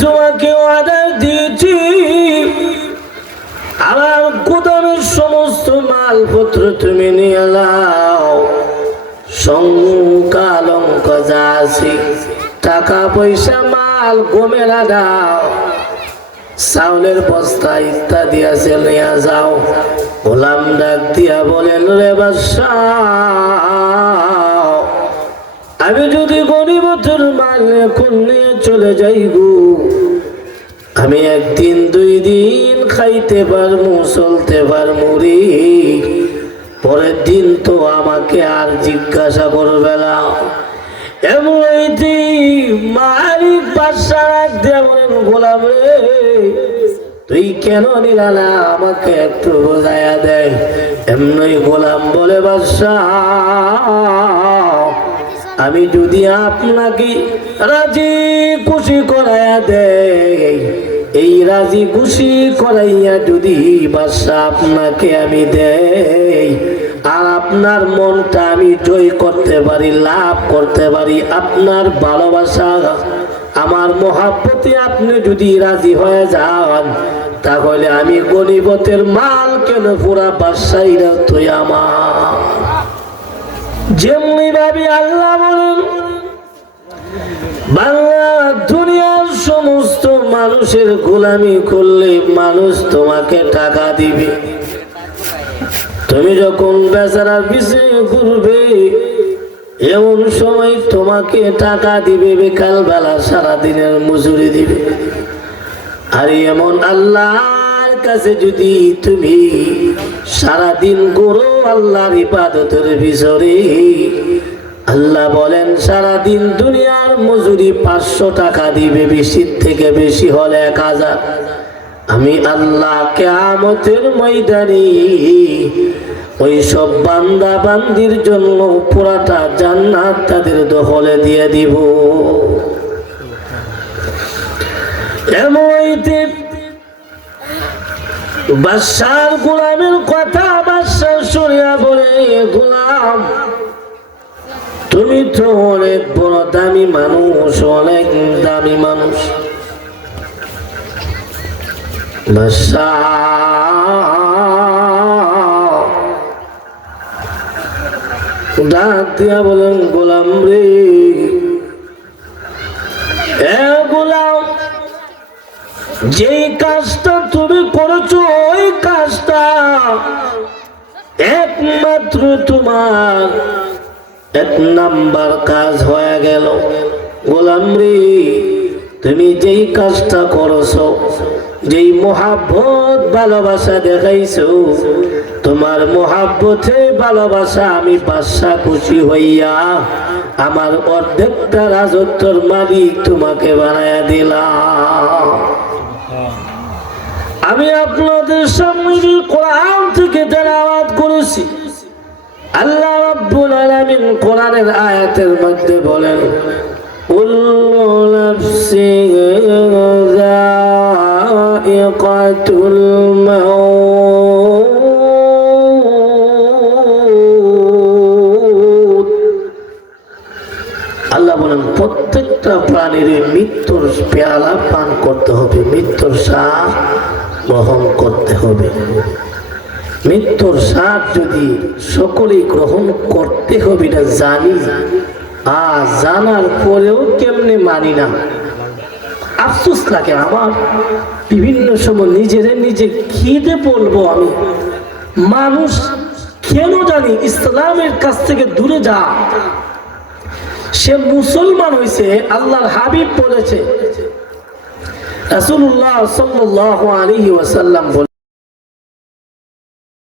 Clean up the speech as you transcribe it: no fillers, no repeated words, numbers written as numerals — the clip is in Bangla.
তোমাকে অর্ডার দিয়েছি আমার গোদামের সমস্ত মালপত্র তুমি নিয়ে নাও, সংখ্যালঙ্ক যা আছে টাকা পয়সা মাল গোমেলা দাও, চাউলের বস্তা ইত্যাদি আছে নিয়ে যাও। গোলাম ডাক দিয়া বলেন, রে বাদশা, আমি যদি গনিমতের মাল এখন নিয়ে চলে যাই গো, আমি একদিন দুই দিন খাইতে পারমু, চলতে পারমু রে, পরের দিন তো আমাকে আর জিজ্ঞাসা করবে না। এমনি মালিক বাদশা দিয়া বলেন, গোলাম রে তুই কেন নিলা না, আমাকে একটু বোঝাইয়া দেয়। এমনি গোলাম বলে, বাদশা আমি যদি আপনাকে রাজি খুশি করাইয়া দেয়, এই রাজি খুশি করাইয়া যদি বাদশা আপনাকে আমি দেই, আর আপনার মনটা আমি জয় করতে পারি, লাভ করতে পারি, আপনার ভালোবাসা আমার মহাব্বতে আপনি যদি রাজি হয়ে যান, তাহলে আমি গনিমতের মাল কেন পুরা বাদশাহীরা তুই আমার। যেমনি ভাবি আল্লাহ বলেন, বাংলা দুনিয়ার সমস্ত মানুষের গোলামি করলে মানুষ তোমাকে টাকা দিবে, তুমি যখন বেচারার পিছনে ঘুরবে এমন সময় তোমাকে টাকা দিবে, বিকাল বেলা সারাদিনের মজুরি দিবে। আর এমন আল্লাহর কাছে যদি তুমি সারাদিন করো আল্লাহর ইবাদতের পিছনে, আল্লাহ বলেন সারাদিন দুনিয়ার মজুরি 500 টাকা দিবে, বেশি থেকে বেশি হলে 1000। আমি আল্লাহ কিয়ামতের ময়দানে ওই সব বান্দা বান্দির জন্য পুরাটা জান্নাত তাদের দখলে দিয়ে দিব। এমনিতে বাদশার গোলামের কথা বাদশা শুনিয়া বলে, গোলাম তুমি তো অনেক বড় দামি মানুষ, অনেক দামি মানুষ। বাদশা ডাক দিয়া বলেন, গোলাম রে, এ গোলাম, যেই কাজটা তুমি করেছো ওই কাজটা একমাত্র তোমার 1 নাম্বার কাজ হয়ে গেল। গোলাম রে, তুমি যেই কাজটা করছো, যেই মহাব্বত ভালোবাসা দেখাইছো, তোমার মহাব্বতে ভালোবাসা আমি বাদশা খুশি হইয়া আমার অর্ধেকটা রাজত্বর মালিক তোমাকে বানায়া দিলাম। আমি আপনাদের সামনে কোরআন থেকে তেলাওয়াত করেছি। আল্লাহ রাব্বুল আলামিন কোরআনের আয়াতের মধ্যে বলেন, কুল্লু নাফসিন যায়িকাতুল মাউত। আল্লাহ বলেন প্রত্যেকটা প্রাণীর মৃত্যুর পেয়ালা পান করতে হবে, মৃত্যুর শ্বাস গ্রহণ করতে হবে। মৃত্যুর স্বাদ যদি সকলেই গ্রহণ করতে হবে এটা জানি, আর জানার পরেও কেমনে মানি না। আফসোস লাগে আমার, বিভিন্ন সময় নিজেরে নিজে খিদে বলবো আমি, মানুষ কেন জানি ইসলামের কাছ থেকে দূরে যা। সে মুসলমান হয়েছে, আল্লাহর হাবিব বলেছে, রাসূলুল্লাহ সাল্লাল্লাহু আলাইহি ওয়াসাল্লাম